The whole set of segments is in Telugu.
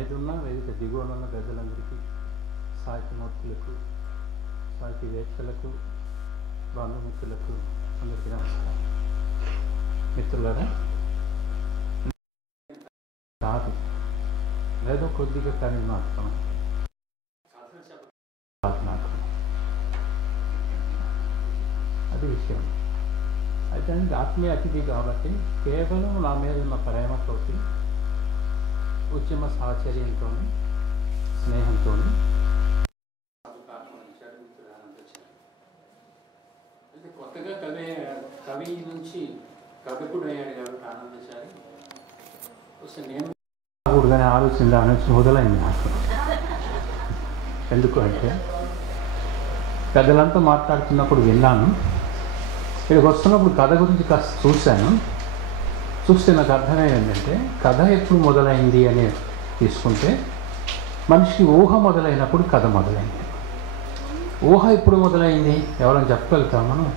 మీద ఉన్న వేదిక దిగువన ఉన్న పెద్దలందరికీ, సాహిత్యమూర్తులకు, సాహితీవేత్తలకు, బంధుమిత్రులకు అందరికీ నమస్కారం. మిత్రులారా, కాదు లేదో కొద్దిగా కానీ మాత్రం నాకు అది విషయం. అయితే ఆత్మీయ అతిథి కాబట్టి కేవలం నా మీద ఉన్న ప్రేమతోటి, ఉద్యమ సాహచర్యంతో, స్నేహంతో అయితే కొత్తగా కవి నుంచి కథకుడు అయ్యాడు కాబట్టి ఆనందించాలి. నేను కూడదని ఆలోచన మొదలైంది నాకు. ఎందుకు అంటే పెద్దలంతా మాట్లాడుతున్నప్పుడు విన్నాను, ఇక్కడికి వస్తున్నప్పుడు కథ గురించి కాస్త చూస్తే నాకు అర్థమయ్యేంటంటే కథ ఎప్పుడు మొదలైంది అని తీసుకుంటే మనిషికి ఊహ మొదలైనప్పుడు కథ మొదలైంది. ఊహ ఎప్పుడు మొదలైంది ఎవరైనా చెప్పగలుగుతాం మనం?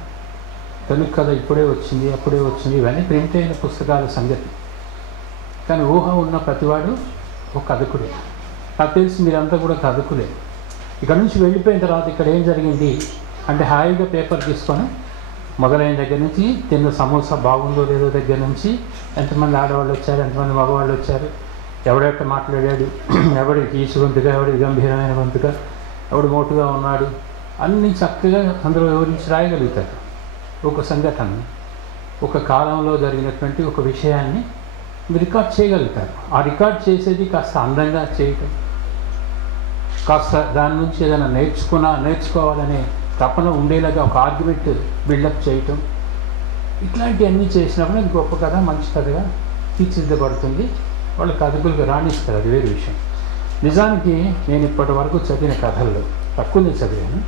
తెలుగు కథ ఇప్పుడే వచ్చింది, అప్పుడే వచ్చింది, ఇవన్నీ ప్రింట్ అయిన పుస్తకాల సంగతి. కానీ ఊహ ఉన్న ప్రతివాడు ఒక కథకుడే. నాకు తెలిసి మీరంతా కూడా కథకులే. ఇక్కడ నుంచి వెళ్ళిపోయిన తర్వాత ఇక్కడ ఏం జరిగింది అంటే హాయిగా పేపర్ తీసుకొని మొదలైన దగ్గర నుంచి, తిన్న సమోసా బాగుందో లేదో దగ్గర నుంచి, ఎంతమంది ఆడవాళ్ళు వచ్చారు, ఎంతమంది మగవాళ్ళు వచ్చారు, ఎవడెట్ట మాట్లాడాడు, ఎవడికి తీసి గొంతుగా, ఎవడికి గంభీరమైన గొంతుగా, ఎవడు మోటుగా ఉన్నాడు, అన్నీ చక్కగా అందరూ వివరించి రాయగలుగుతారు. ఒక సంఘటన, ఒక కాలంలో జరిగినటువంటి ఒక విషయాన్ని రికార్డ్ చేయగలుగుతారు. ఆ రికార్డ్ చేసేది కాస్త అందంగా చేయటం, కాస్త దాని నుంచి ఏదైనా నేర్చుకోవాలనే తపన ఉండేలాగా ఒక ఆర్గ్యుమెంట్ బిల్డప్ చేయటం, ఇట్లాంటివన్నీ చేసినప్పుడు అది గొప్ప కథ, మంచి కథగా తీర్చిదిద్దబడుతుంది. వాళ్ళు కథకులుగా రాణిస్తారు, అది వేరే విషయం. నిజానికి నేను ఇప్పటి వరకు చదివిన కథల్లో తక్కువనే చదివాను.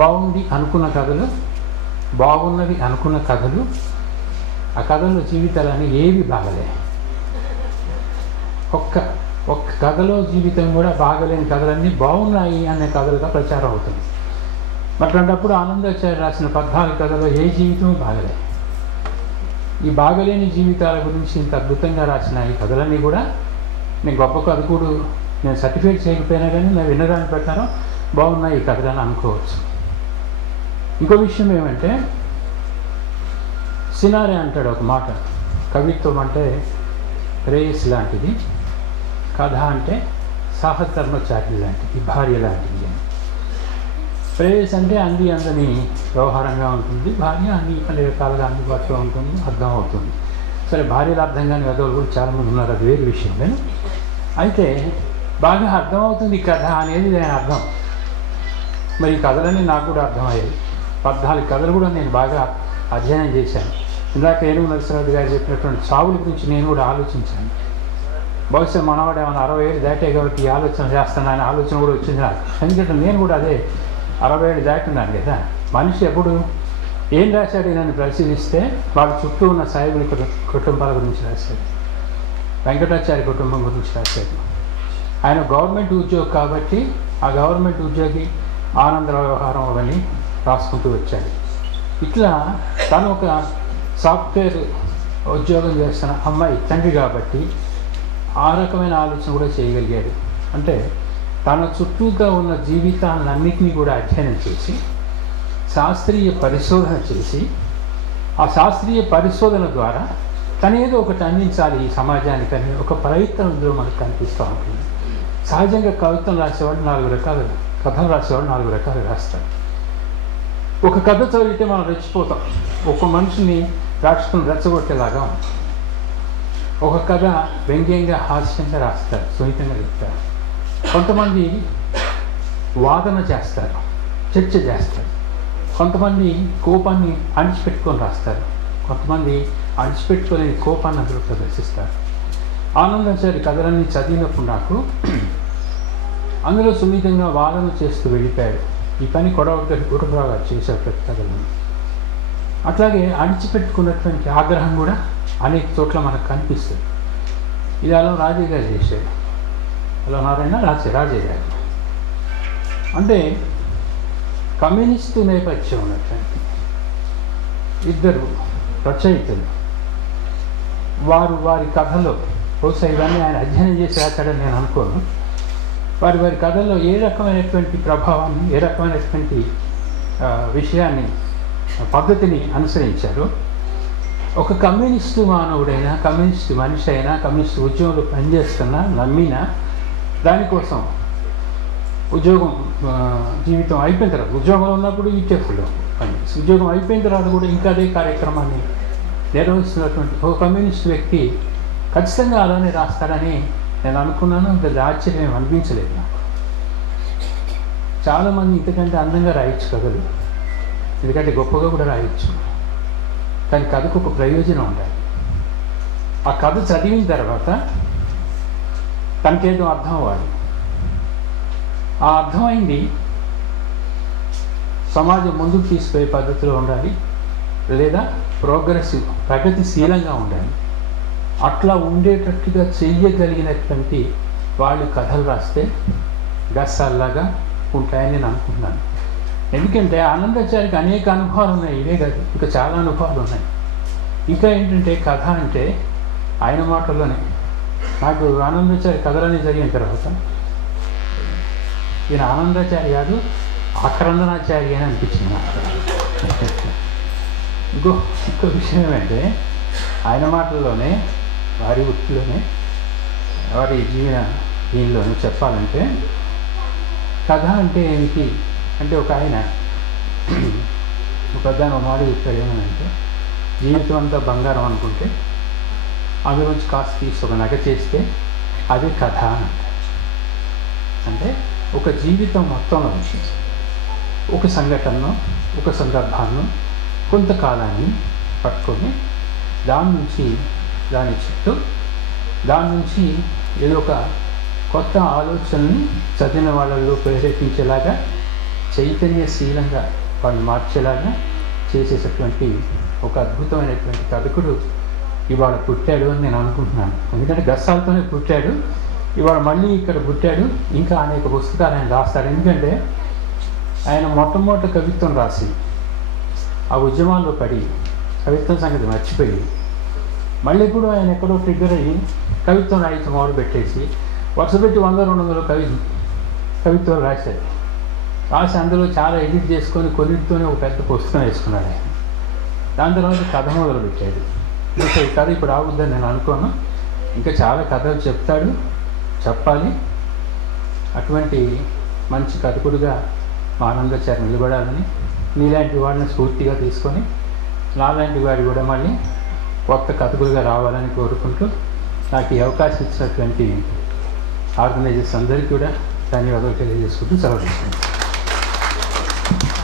బాగున్నవి అనుకున్న కథలు, ఆ కథల్లో జీవితాలని ఏవి బాగలే. ఒక్క కథలో జీవితం కూడా బాగలేని కథలన్నీ బాగున్నాయి అనే కథలుగా ప్రచారం అవుతుంది. అట్లాంటప్పుడు ఆనందాచార్య రాసిన 14 కథలో ఏ జీవితం బాగలే. ఈ బాగలేని జీవితాల గురించి ఇంత అద్భుతంగా రాసిన ఈ కథలన్నీ కూడా నేను గొప్ప కథకుడు, నేను సర్టిఫికేట్ చేయకపోయినా కానీ నేను వినడానికి ప్రకారం బాగున్నాయి ఈ కథలని అనుకోవచ్చు. ఇంకో విషయం ఏమంటే సినారే అంటాడు ఒక మాట, కవిత్వం అంటే ప్రేయస్ లాంటిది, కథ అంటే సాహధర్మచారి లాంటిది, భార్య లాంటిది అని. ప్రేయస్ అంటే అందని వ్యవహారంగా ఉంటుంది, భార్య అన్ని రకాలుగా అందుబాటులో ఉంటుంది, అర్థం అవుతుంది. సరే, భార్యలు అర్థం కాని వెధవులు కూడా చాలామంది ఉన్నారు, అది వేరే విషయం. కానీ అయితే బాగా అర్థమవుతుంది ఈ కథ అనేది దాని అర్థం. మరి ఈ కథలన్నీ నాకు కూడా అర్థమయ్యాయి. 14 కథలు కూడా నేను బాగా అధ్యయనం చేశాను. ఇందాక ఏనుగు నరసింహరావు గారు చెప్పినటువంటి చావుల గురించి నేను కూడా ఆలోచించాను. బహుశా మనవాడు ఏమైనా 60 ఏళ్ళు దాటే కాబట్టి ఈ ఆలోచన చేస్తానని ఆలోచన కూడా వచ్చింది నాకు. ఎందుకంటే నేను కూడా అదే 60 ఏళ్ళు దాటున్నాను కదా. మనిషి ఎప్పుడు ఏం రాశాడు నన్ను పరిశీలిస్తే వాళ్ళ చుట్టూ ఉన్న సాయిబుల కుటుంబాల గురించి రాశాడు, వెంకటాచార్య కుటుంబం గురించి రాశాడు. ఆయన గవర్నమెంట్ ఉద్యోగి కాబట్టి ఆ గవర్నమెంట్ ఉద్యోగి ఆనందరావు వ్యవహారం అవన్నీ రాసుకుంటూ వచ్చాడు. ఇట్లా తను ఒక సాఫ్ట్వేర్ ఉద్యోగం చేస్తున్న అమ్మాయి తండ్రి కాబట్టి ఆ రకమైన ఆలోచన కూడా చేయగలిగాడు. అంటే తన చుట్టూగా ఉన్న జీవితాలన్నింటినీ కూడా అధ్యయనం చేసి శాస్త్రీయ పరిశోధన చేసి ఆ శాస్త్రీయ పరిశోధన ద్వారా తనేదో ఒకటి అందించాలి ఈ సమాజానికి అని ఒక ప్రయత్నం ఇందులో మనకు కనిపిస్తూ ఉంటుంది. సహజంగా కవిత్వం రాసేవాళ్ళు 4 రకాలు, కథలు రాసేవాళ్ళు 4 రకాలు రాస్తారు. ఒక కథ చదివితే మనం రెచ్చిపోతాం, ఒక మనిషిని రాక్షసుని రెచ్చగొట్టేలాగా ఉంటుంది. ఒక కథ వ్యంగ్యంగా, హాస్యంగా రాస్తారు, సున్నితంగా చెప్తారు. కొంతమంది వాదన చేస్తారు, చర్చ చేస్తారు. కొంతమంది కోపాన్ని అణిచిపెట్టుకొని రాస్తారు, కొంతమంది అణిచిపెట్టుకొని కోపాన్ని అందులో ప్రదర్శిస్తారు. ఆనందాచారి కథలన్నీ చదివినప్పుడు నాకు అందులో సున్నితంగా వాదన చేస్తూ వెళ్ళిపోయాడు. ఈ పని కొడవరావు గారు చేశారు ప్రతి కథలను. అట్లాగే అణిచిపెట్టుకున్నటువంటి ఆగ్రహం కూడా అనేక చోట్ల మనకు కనిపిస్తుంది. ఇది అలా రాజయ్య గారు చేశాడు, అలా నారాయణ రాజయ్య గారు. అంటే కమ్యూనిస్టు నేపథ్యం ఉన్నటువంటి ఇద్దరు రచయితలు వారి కథలో బహుశా ఇవన్నీ ఆయన అధ్యయనం చేసి రాశాడని నేను అనుకోను. వారి వారి కథల్లో ఏ రకమైనటువంటి ప్రభావాన్ని, ఏ రకమైనటువంటి విషయాన్ని, పద్ధతిని అనుసరించారు. ఒక కమ్యూనిస్టు మానవుడైనా, కమ్యూనిస్టు మనిషి అయినా, కమ్యూనిస్టు ఉద్యోగంలో పనిచేస్తున్నా, నమ్మినా, దానికోసం ఉద్యోగం జీవితం అయిపోయిన తర్వాత, ఉద్యోగంలో ఉన్నప్పుడు ఈటీఎఫ్లో పనిచేసి, ఉద్యోగం అయిపోయిన తర్వాత కూడా ఇంకా అదే కార్యక్రమాన్ని నిర్వహిస్తున్నటువంటి ఒక కమ్యూనిస్ట్ వ్యక్తి ఖచ్చితంగా అలానే రాస్తాడని నేను అనుకున్నాను. పెద్ద ఆశ్చర్యం అనిపించలేదు నాకు. చాలామంది ఇంతకంటే అందంగా రాయొచ్చు కథలు, ఎందుకంటే గొప్పగా కూడా రాయొచ్చు. కానీ కథకు ఒక ప్రయోజనం ఉండాలి. ఆ కథ చదివిన తర్వాత తనకేదో అర్థం అవ్వాలి. ఆ అర్థమైంది సమాజం ముందుకు తీసుకుపోయే పద్ధతిలో ఉండాలి, లేదా ప్రగతిశీలంగా ఉండాలి. అట్లా ఉండేటట్టుగా చెయ్యగలిగినటువంటి వాళ్ళు కథలు రాస్తే గస్సాల్లాగా ఉంటాయని నేను అనుకుంటున్నాను. ఎందుకంటే ఆనందాచారికి అనేక అనుభవాలు ఉన్నాయి, ఇవే కాదు ఇంకా చాలా అనుభవాలు ఉన్నాయి. ఇంకా ఏంటంటే కథ అంటే ఆయన మాటల్లోనే నాకు ఆనందాచారి కథలన్నీ జరిగిన తర్వాత ఈయన ఆనందాచారి కాదు ఆక్రందనాచారి అని అనిపించింది నాకు. ఇంకో విషయం ఏమంటే ఆయన మాటల్లోనే, వారి వృత్తిలోనే, వారి జీవన దీనిలోనే చెప్పాలంటే కథ అంటే ఏమిటి అంటే, ఒక ఆయన ఒక దాని మాట చెప్పాడు ఏమనంటే, జీవితం అంతా బంగారం అనుకుంటే అందులోంచి కాస్త తీసి ఒక నగ చేస్తే అది కథ అని అంటారు. అంటే ఒక జీవితం మొత్తంలో నుంచి ఒక సంఘటనను, ఒక సందర్భాన్ని, కొంతకాలాన్ని పట్టుకొని దాని నుంచి దాని చుట్టూ దాని నుంచి ఏదో ఒక కొత్త ఆలోచనని చదివిన వాళ్ళలో ప్రేరేపించేలాగా, చైతన్యశీలంగా వాళ్ళు మార్చేలాగా చేసేటటువంటి ఒక అద్భుతమైనటువంటి కథకుడు ఇవాళ పుట్టాడు అని నేను అనుకుంటున్నాను. ఎందుకంటే గస్సాలతోనే పుట్టాడు, ఇవాళ మళ్ళీ ఇక్కడ పుట్టాడు. ఇంకా అనేక పుస్తకాలు ఆయన రాస్తాడు. ఎందుకంటే ఆయన మొట్టమొదటి కవిత్వం రాసి ఆ ఉద్యమాల్లో పడి కవిత్వం సంగతి మర్చిపోయి మళ్ళీ కూడా ఆయన ఎక్కడో ట్రిగ్గర్ అయ్యి కవిత్వం రాయించడం మొదలు పెట్టేసి వరుసపెట్టి 100-200 కవిత్వాలు రాశాడు. రాసి అందులో చాలా ఎడిట్ చేసుకొని కొన్నిటితోనే ఒక పెద్ద పుస్తకం వేసుకున్నాడు ఆయన. దాని తర్వాత కథ మొదలు పెట్టాడు. ఇంకా ఈ కథ ఇప్పుడు ఆగుద్దని నేను అనుకోను. ఇంకా చాలా కథలు చెప్తాడు, చెప్పాలి. అటువంటి మంచి కథకుడిగా మా ఆనందాచారి నిలబడాలని, నీలాంటి వాడిని స్ఫూర్తిగా తీసుకొని నాలాంటి వాడు కూడా మళ్ళీ కొత్త కథకులుగా రావాలని కోరుకుంటూ నాకు ఈ అవకాశం ఇచ్చినటువంటి ఆర్గనైజర్స్ అందరికీ కూడా ధన్యవాదాలు తెలియజేసుకుంటూ సెలవు తీసుకుంటాను.